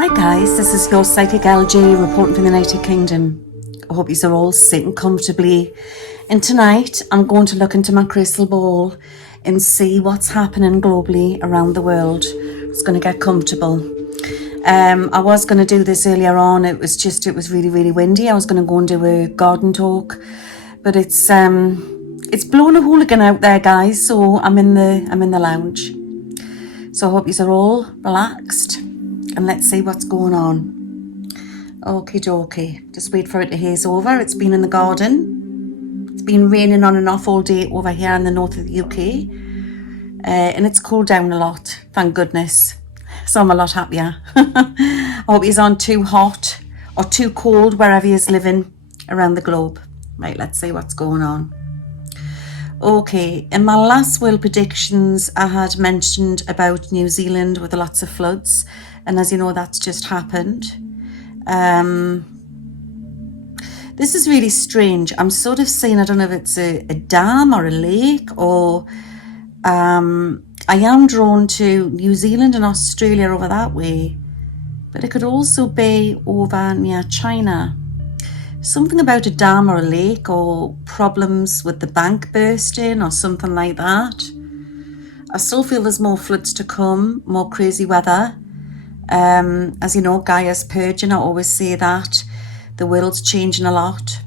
Hi guys, this is your Psychic LJ reporting from the United Kingdom. I hope you're all sitting comfortably. And tonight I'm going to look into my crystal ball and see what's happening globally around the world. It's going to get comfortable. I was going to do this earlier on. It was really windy. I was going to go and do a garden talk, but it's blowing a hooligan out there, guys. So I'm in the lounge. So I hope you're all relaxed. And let's see what's going on. Okie dokie. Just wait for it to haze over. It's been in the garden. It's been raining on and off all day over here in the north of the UK. And it's cooled down a lot, thank goodness. So I'm a lot happier. I hope you aren't too hot or too cold wherever you're living around the globe. Right, let's see what's going on. Okay, in my last world predictions, I had mentioned about New Zealand with lots of floods. And as you know, that's just happened. This is really strange. I'm sort of seeing, I don't know if it's a dam or a lake, or I am drawn to New Zealand and Australia over that way. But it could also be over near China. Something about a dam or a lake, or problems with the bank bursting or something like that. I still feel there's more floods to come, more crazy weather. As you know, Gaia's purging. I always say that. The world's changing a lot.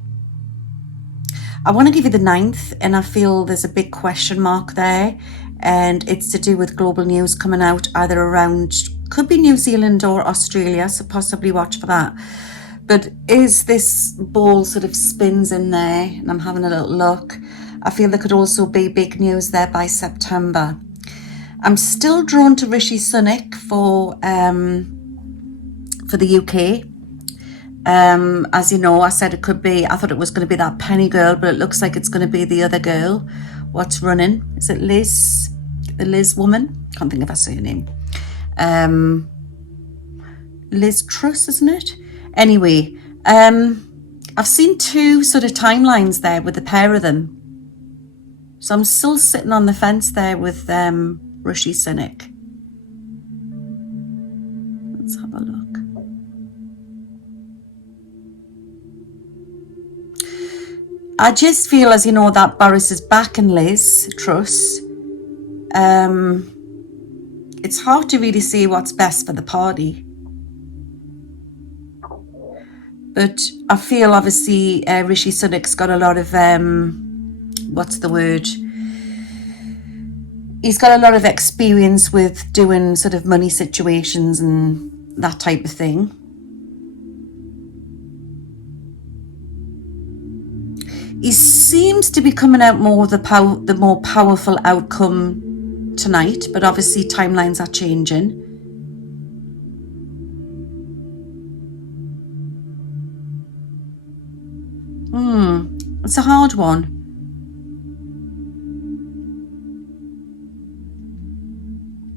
I want to give you the 9th, and I feel there's a big question mark there. And it's to do with global news coming out either around, could be New Zealand or Australia, so possibly watch for that. But as this ball sort of spins in there, and I'm having a little look, I feel there could also be big news there by September. I'm still drawn to Rishi Sunak for the UK. As you know, I said it could be, I thought it was going to be that Penny girl, but it looks like it's going to be the other girl. What's running? Is it Liz? The Liz woman? Can't think of her surname. Liz Truss, isn't it? Anyway, I've seen two sort of timelines there with the pair of them. So I'm still sitting on the fence there with Rishi Sunak. Let's have a look. I just feel, as you know, that Boris is backing Liz Truss. It's hard to really see what's best for the party. But I feel obviously Rishi Sunak's got a lot of, what's the word? He's got a lot of experience with doing sort of money situations and that type of thing. He seems to be coming out more the more powerful outcome tonight, but obviously timelines are changing. It's a hard one.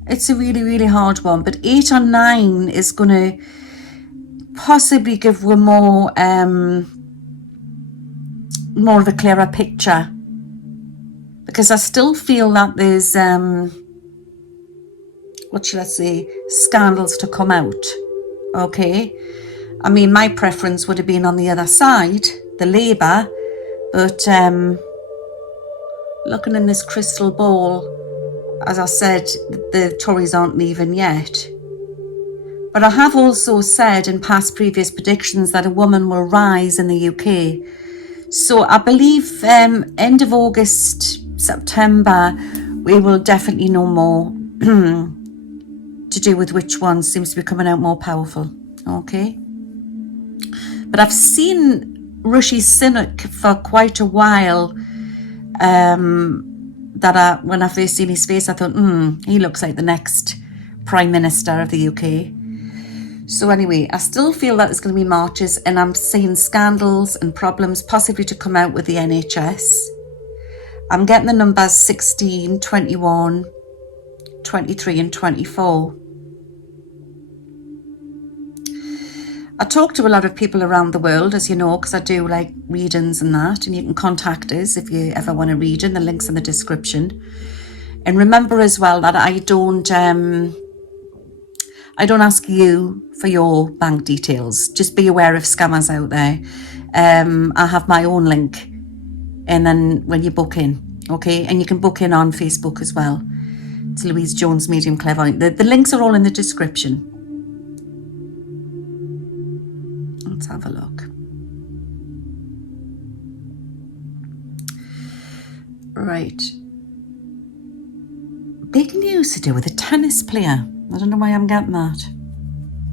It's a really hard one, but 8 or 9 is going to possibly give one more of a clearer picture, because I still feel that there's what should I say, scandals to come out. Okay, I mean, my preference would have been on the other side, the Labour, but looking in this crystal ball, as I said, the Tories aren't leaving yet. But I have also said in past previous predictions that a woman will rise in the UK. So I believe end of August, September, we will definitely know more to do with which one seems to be coming out more powerful. Okay. But I've seen Rishi Sunak for quite a while. When I first seen his face, I thought, he looks like the next Prime Minister of the UK. So anyway, I still feel that there's going to be marches, and I'm seeing scandals and problems possibly to come out with the NHS. I'm getting the numbers 16, 21, 23 and 24. I talk to a lot of people around the world, as you know, because I do like readings and that, and you can contact us if you ever want a reading. The link's in the description. And remember as well that I don't I don't ask you for your bank details. Just be aware of scammers out there. I have my own link, and then when you book in, okay, and you can book in on Facebook as well. It's Louise Jones Medium Clairvoyant. The links are all in the description. Let's have a look. Right. Big news to do with a tennis player. I don't know why I'm getting that.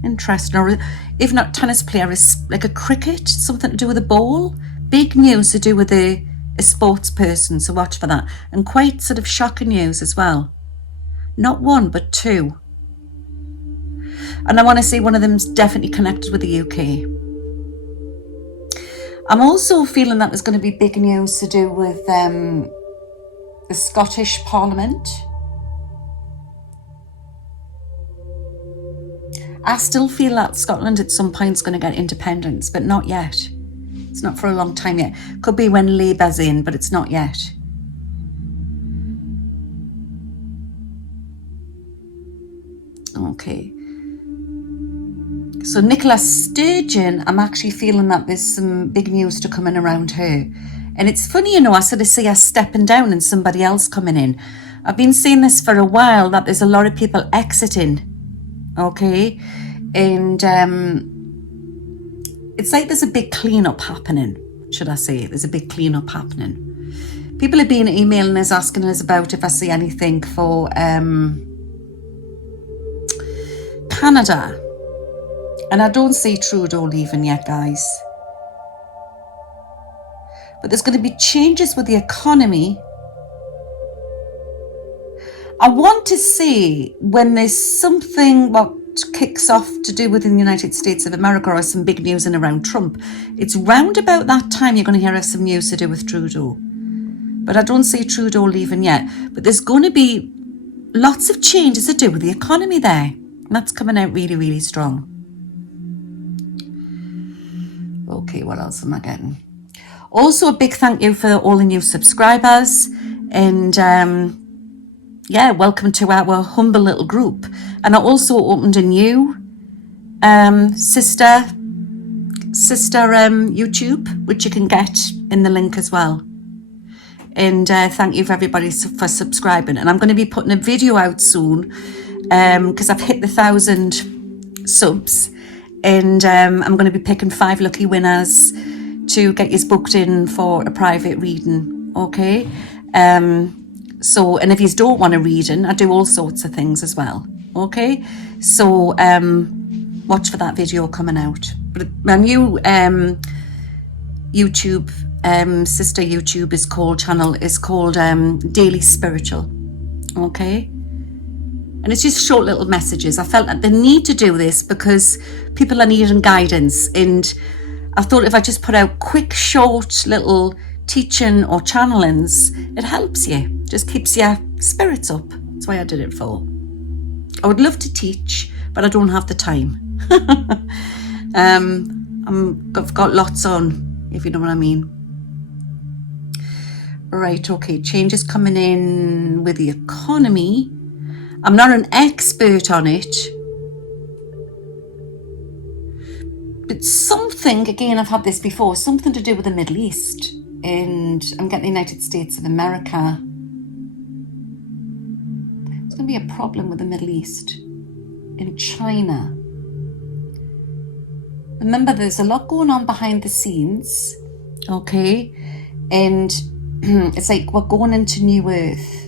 Interesting. Or if not tennis player, is like a cricket, something to do with a ball. Big news to do with a sports person, so watch for that. And quite sort of shocking news as well. Not one, but two. And I want to say one of them's definitely connected with the UK. I'm also feeling that there's going to be big news to do with the Scottish Parliament. I still feel that Scotland at some point is going to get independence, but not yet. It's not for a long time yet. Could be when Labour's in, but it's not yet. Okay. So Nicola Sturgeon, I'm actually feeling that there's some big news to come in around her. And it's funny, you know, I sort of see her stepping down and somebody else coming in. I've been saying this for a while, that there's a lot of people exiting. Okay. And it's like there's a big clean-up happening, should I say. There's a big clean-up happening. People have been emailing us, asking us about if I see anything for Canada. And I don't see Trudeau leaving yet, guys. But there's going to be changes with the economy. I want to see when there's something what kicks off to do with the United States of America or some big news in around Trump. It's round about that time you're going to hear some news to do with Trudeau. But I don't see Trudeau leaving yet. But there's going to be lots of changes to do with the economy there. And that's coming out really, really strong. Okay, what else am I getting? Also, a big thank you for all the new subscribers. And yeah, welcome to our humble little group. And I also opened a new sister YouTube, which you can get in the link as well. And thank you for everybody for subscribing. And I'm going to be putting a video out soon because I've hit the 1,000 subs. And I'm going to be picking 5 lucky winners to get you booked in for a private reading. Okay. So, and if you don't want a reading, I do all sorts of things as well. Okay. So, watch for that video coming out. But my new YouTube, sister YouTube channel is called Daily Spiritual. Okay. And it's just short little messages. I felt that the need to do this because people are needing guidance. And I thought if I just put out quick, short little teaching or channelings, it helps you. Just keeps your spirits up. That's why I did it for. I would love to teach, but I don't have the time. I've got lots on, if you know what I mean. Right, okay. Changes coming in with the economy. I'm not an expert on it, but something, again, I've had this before, something to do with the Middle East, and I'm getting the United States of America. There's going to be a problem with the Middle East in China. Remember, there's a lot going on behind the scenes, okay, and it's like we're going into New Earth.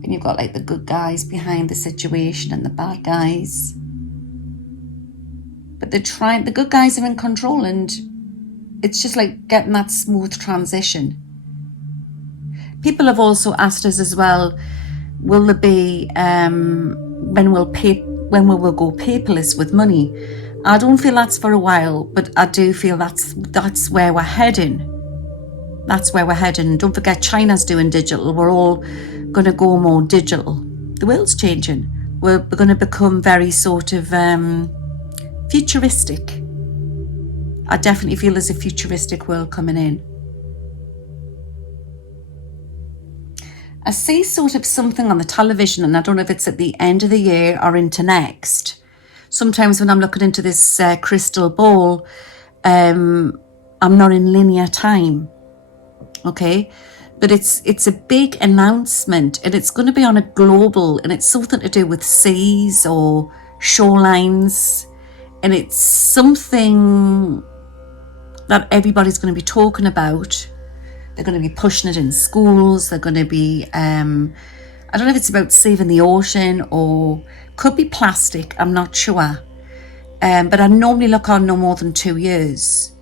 And you've got like the good guys behind the situation and the bad guys. But the good guys are in control, and it's just like getting that smooth transition. People have also asked us as well, will there be, when will we go paperless with money? I don't feel that's for a while, but I do feel that's where we're heading. That's where we're heading. Don't forget, China's doing digital. We're all going to go more digital. The world's changing. We're going to become very sort of futuristic. I definitely feel there's a futuristic world coming in. I see sort of something on the television, and I don't know if it's at the end of the year or into next. Sometimes when I'm looking into this crystal ball, I'm not in linear time, okay? But it's a big announcement, and it's going to be on a global, and it's something to do with seas or shorelines, and it's something that everybody's going to be talking about. They're going to be pushing it in schools. They're going to be, I don't know if it's about saving the ocean or could be plastic. I'm not sure. But I normally look on no more than 2 years.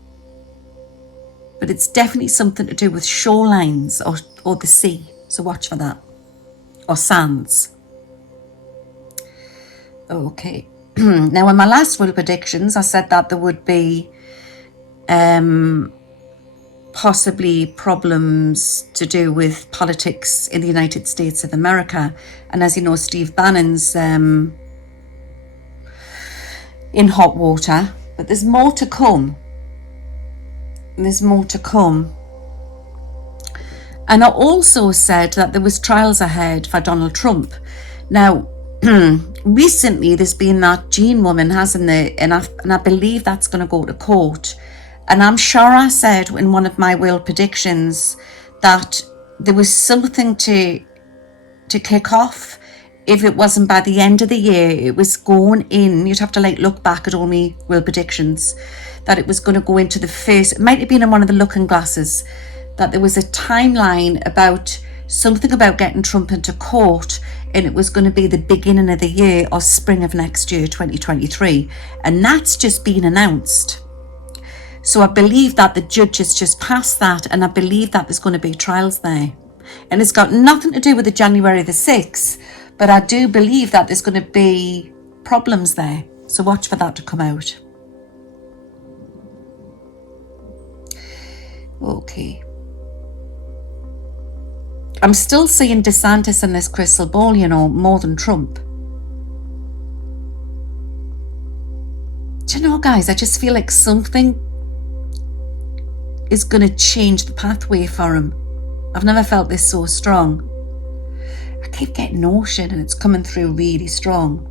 But it's definitely something to do with shorelines or the sea. So watch for that. Or sands. Okay. Now, in my last will predictions, I said that there would be possibly problems to do with politics in the United States of America. And as you know, Steve Bannon's in hot water. But there's more to come. There's more to come. And I also said that there was trials ahead for Donald Trump. Now, recently there's been that Jean woman, hasn't there? And I believe that's going to go to court. And I'm sure I said in one of my will predictions that there was something to kick off. If it wasn't by the end of the year, it was going in. You'd have to look back at all my will predictions. That it was going to go into the first. It might have been in one of the looking glasses. That there was a timeline about something about getting Trump into court, and it was going to be the beginning of the year or spring of next year, 2023. And that's just been announced. So I believe that the judge has just passed that, and I believe that there's going to be trials there. And it's got nothing to do with the January the 6th, but I do believe that there's going to be problems there. So watch for that to come out. Okay. I'm still seeing DeSantis in this crystal ball, more than Trump. Do you know, guys, I just feel like something is going to change the pathway for him. I've never felt this so strong. I keep getting notion, and it's coming through really strong.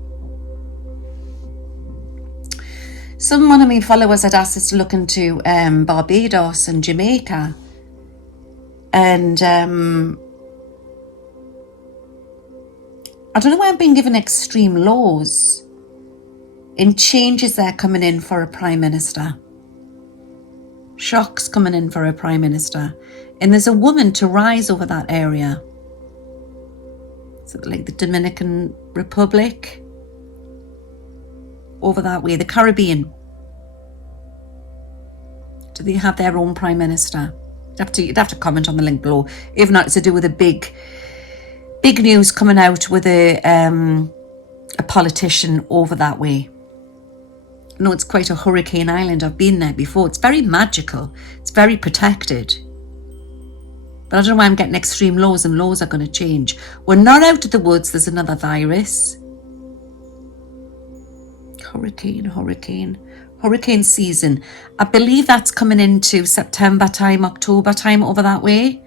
One of my followers had asked us to look into Barbados and Jamaica. And I don't know why I've been given extreme laws and changes there coming in for a prime minister. Shocks coming in for a prime minister. And there's a woman to rise over that area. So the Dominican Republic. Over that way, the Caribbean. Do they have their own prime minister? You'd have to comment on the link below. If not, it's to do with a big news coming out with a politician over that way. No, it's quite a hurricane island. I've been there before. It's very magical. It's very protected. But I don't know why I'm getting extreme laws, and laws are going to change. We're not out of the woods. There's another virus. Hurricane season. I believe that's coming into September time, October time, over that way.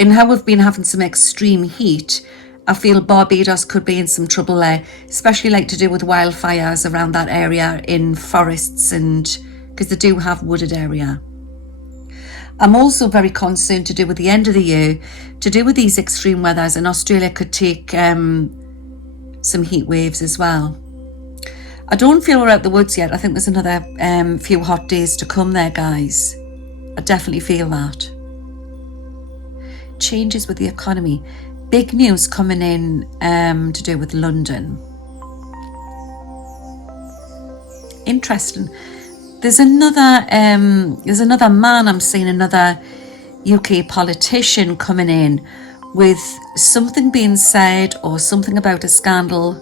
And how we've been having some extreme heat, I feel Barbados could be in some trouble there, especially to do with wildfires around that area in forests, and because they do have wooded area. I'm also very concerned to do with the end of the year, to do with these extreme weathers, and Australia could take some heat waves as well. I don't feel we're out the woods yet. I think there's another few hot days to come there, guys. I definitely feel that. Changes with the economy. Big news coming in to do with London. Interesting. There's another man I'm seeing, another UK politician coming in with something being said or something about a scandal.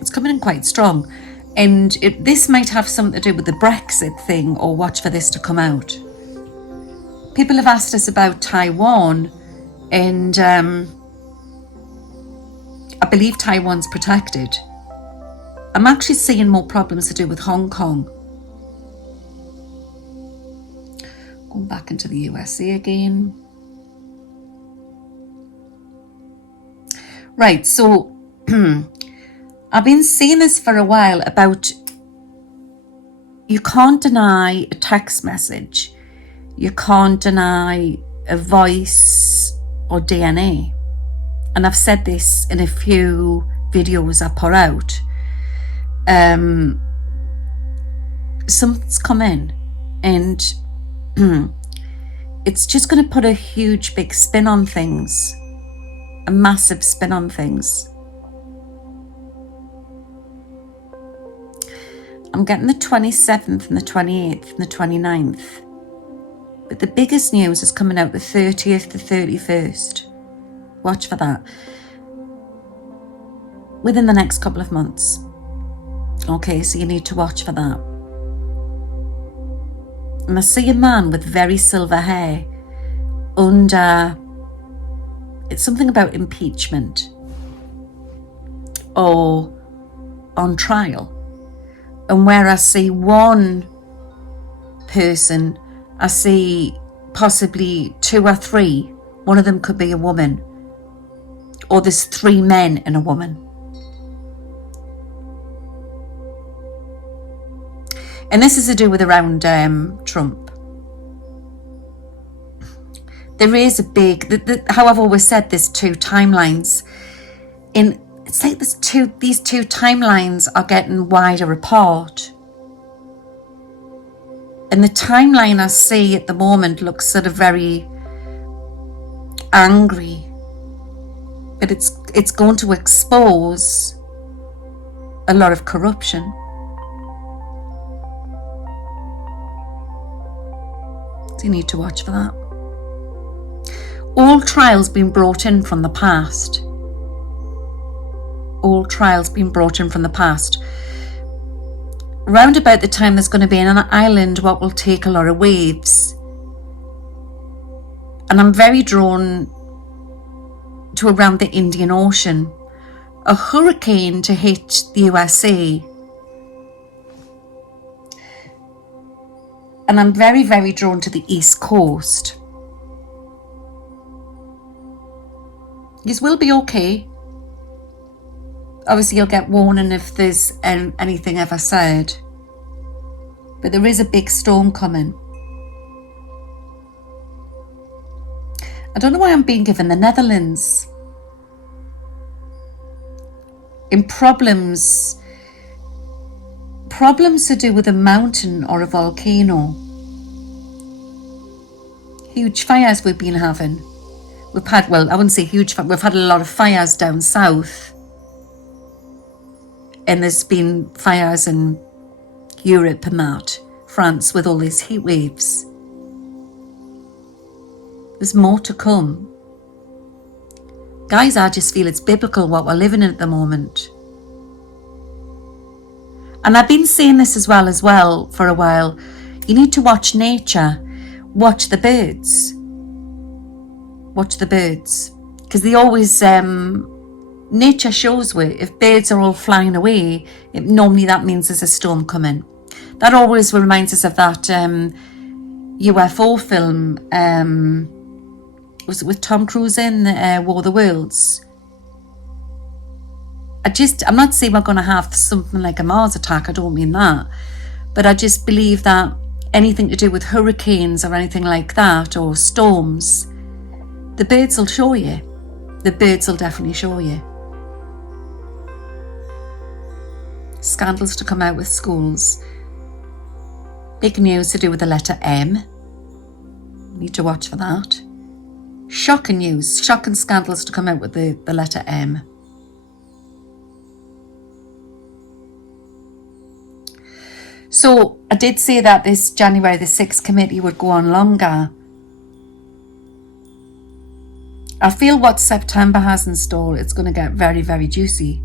It's coming in quite strong. And this might have something to do with the Brexit thing, or watch for this to come out. People have asked us about Taiwan, and I believe Taiwan's protected. I'm actually seeing more problems to do with Hong Kong. Going back into the USA again. Right, so I've been saying this for a while about you can't deny a text message. You can't deny a voice or DNA. And I've said this in a few videos I put out. Something's come in and it's just going to put a huge big spin on things. A massive spin on things. I'm getting the 27th and the 28th and the 29th. But the biggest news is coming out the 30th to 31st. Watch for that. Within the next couple of months. Okay, so you need to watch for that. And I see a man with very silver hair under... It's something about impeachment or on trial. And where I see one person, I see possibly 2 or 3. One of them could be a woman. Or there's 3 men and a woman. And this is to do with around Trump. There is a big, how I've always said, there's 2 timelines. It's like these two timelines are getting wider apart. And the timeline I see at the moment looks sort of very angry. But it's going to expose a lot of corruption. So you need to watch for that. All trials being brought in from the past. All trials being brought in from the past. Round about the time there's going to be an island what will take a lot of waves. And I'm very drawn to around the Indian Ocean. A hurricane to hit the USA. And I'm very, very drawn to the East Coast. You will be okay. Obviously, you'll get warning if there's anything ever said. But there is a big storm coming. I don't know why I'm being given the Netherlands. In problems to do with a mountain or a volcano. Huge fires we've been having. We've had, well, I wouldn't say huge, we've had a lot of fires down south. And there's been fires in Europe and that, France, with all these heat waves. There's more to come. Guys, I just feel it's biblical what we're living in at the moment. And I've been saying this as well for a while. You need to watch nature. Watch the birds. Watch the birds. Because they always... nature shows where if birds are all flying away, normally that means there's a storm coming. That always reminds us of that UFO film. Was it with Tom Cruise in War of the Worlds? I'm not saying we're going to have something like a Mars attack. I don't mean that. But I just believe that anything to do with hurricanes or anything like that, or storms, the birds will show you. The birds will definitely show you. Scandals to come out with schools. Big news to do with the letter M. Need to watch for that. Shocking news, shocking scandals to come out with the letter M. So I did say that this January the 6th committee would go on longer. I feel what September has in store, it's going to get very, very juicy.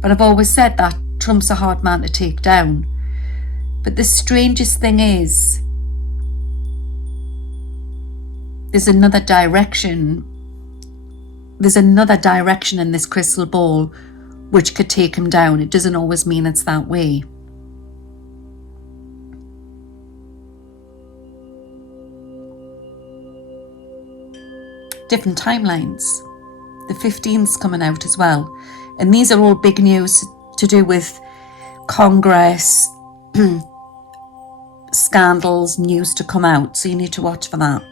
But I've always said that Trump's a hard man to take down. But the strangest thing is, there's another direction in this crystal ball which could take him down. It doesn't always mean it's that way. different timelines. The 15th's coming out as well. And these are all big news to do with Congress, scandals, news to come out. So you need to watch for that.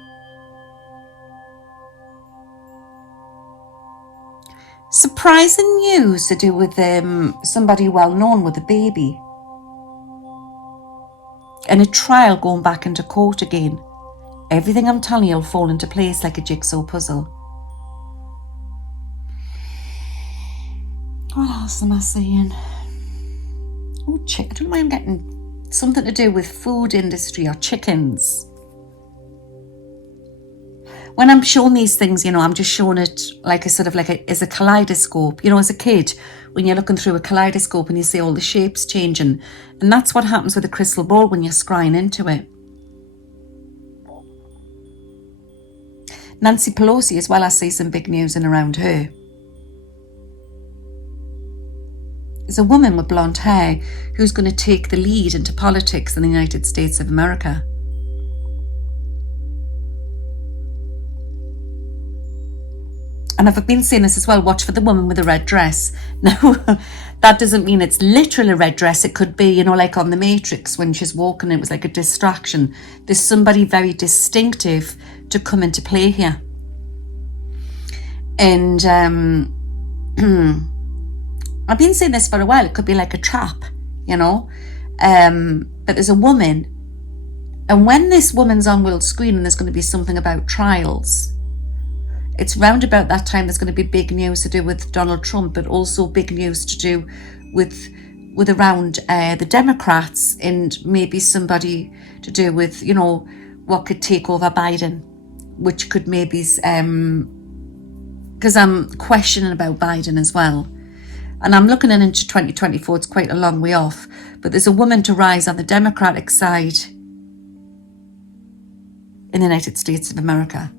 Surprising news to do with somebody well known with a baby. And a trial going back into court again. Everything I'm telling you will fall into place like a jigsaw puzzle. What else am I saying? Oh, I don't know why I'm getting something to do with food industry or chickens. When I'm showing these things, I'm just showing it like as a kaleidoscope. As a kid, when you're looking through a kaleidoscope and you see all the shapes changing. And that's what happens with a crystal ball when you're scrying into it. Nancy Pelosi as well, I see some big news in around her. There's a woman with blonde hair who's going to take the lead into politics in the United States of America. And I've been saying this as well, watch for the woman with the red dress. Now, that doesn't mean it's literally a red dress. It could be, like on The Matrix when she's walking, it was like a distraction. There's somebody very distinctive to come into play here. And I've been saying this for a while. It could be like a trap, but there's a woman. And when this woman's on world screen and there's going to be something about trials, it's round about that time there's going to be big news to do with Donald Trump, but also big news to do with around the Democrats and maybe somebody to do with, what could take over Biden, which could maybe, because I'm questioning about Biden as well. And I'm looking into 2024, it's quite a long way off, but there's a woman to rise on the Democratic side in the United States of America.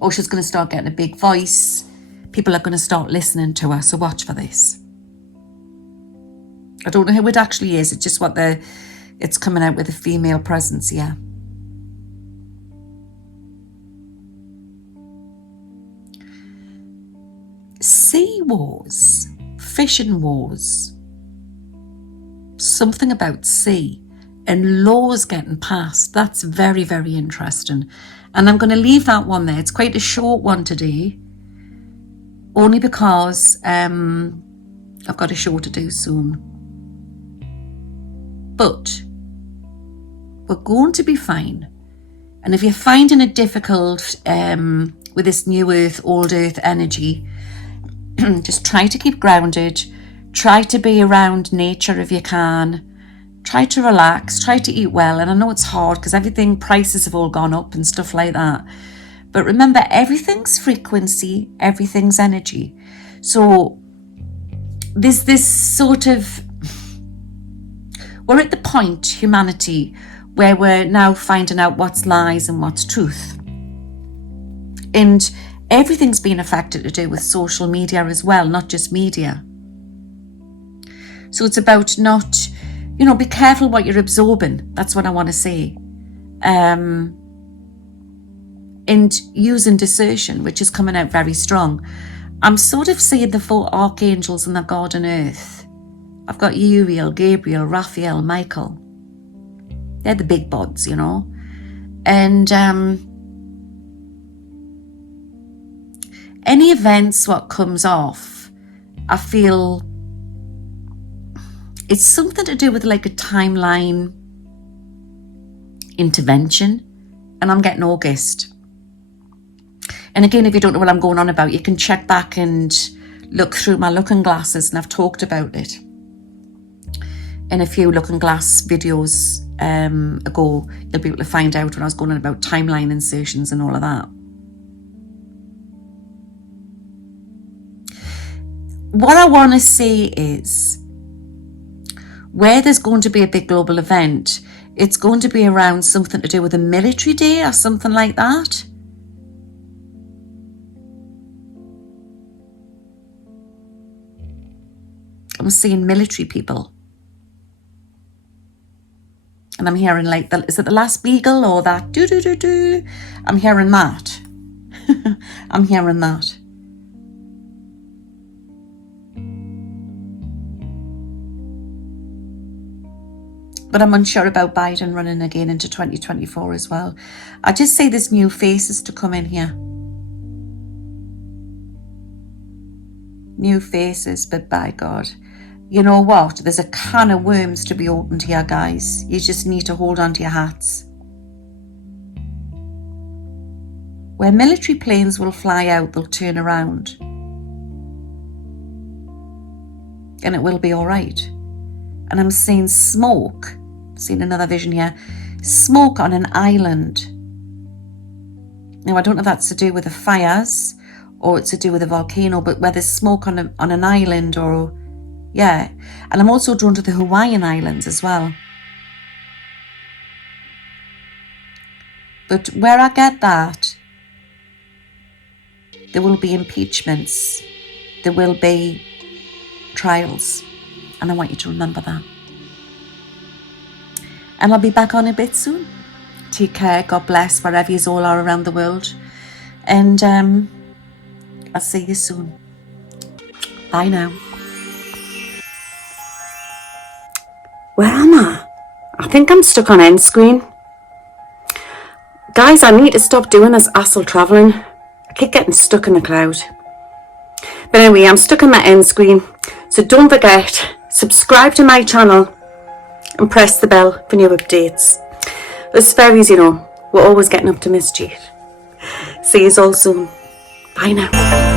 Or she's going to start getting a big voice. People are going to start listening to her, so watch for this. I don't know who it actually is, it's just it's coming out with a female presence, yeah. Sea wars, fishing wars, something about sea and laws getting passed. That's very, very interesting. And I'm going to leave that one there. It's quite a short one today, only because I've got a show to do soon. But we're going to be fine. And if you're finding it difficult with this new earth, old earth energy, just try to keep grounded. Try to be around nature if you can. Try to relax, try to eat well. And I know it's hard because prices have all gone up and stuff like that. But remember, everything's frequency, everything's energy. So there's this sort of, we're at the point, humanity, where we're now finding out what's lies and what's truth. And everything's been affected to do with social media as well, not just media. So it's about not, be careful what you're absorbing. That's what I want to say. And using discernment, which is coming out very strong. I'm sort of seeing the 4 archangels in the God on earth. I've got Uriel, Gabriel, Raphael, Michael. They're the big bods, And any events, what comes off, I feel it's something to do with like a timeline intervention. And I'm getting August. And again, if you don't know what I'm going on about, you can check back and look through my looking glasses, and I've talked about it in a few looking glass videos ago. You'll be able to find out when I was going on about timeline insertions and all of that. What I want to say is, where there's going to be a big global event, it's going to be around something to do with a military day or something like that. I'm seeing military people. And I'm hearing like, is it the Last Beagle or that do-do-do-do? I'm hearing that. I'm hearing that. But I'm unsure about Biden running again into 2024 as well. I just say there's new faces to come in here. New faces, but by God, you know what? There's a can of worms to be opened here, guys. You just need to hold on to your hats. Where military planes will fly out, they'll turn around. And it will be all right. And I'm seeing smoke. Seeing another vision here. Smoke on an island. Now, I don't know if that's to do with the fires or it's to do with a volcano, but where there's smoke on an island or... Yeah. And I'm also drawn to the Hawaiian Islands as well. But where I get that, there will be impeachments. There will be trials. And I want you to remember that. And I'll be back on a bit soon. Take care. God bless wherever you all are around the world. And I'll see you soon. Bye now. Where am I? I think I'm stuck on end screen. Guys, I need to stop doing this astral travelling. I keep getting stuck in the cloud. But anyway, I'm stuck on my end screen. So don't forget, subscribe to my channel and press the bell for new updates. Us fairies, you know, we're always getting up to mischief. See you all soon. Bye now.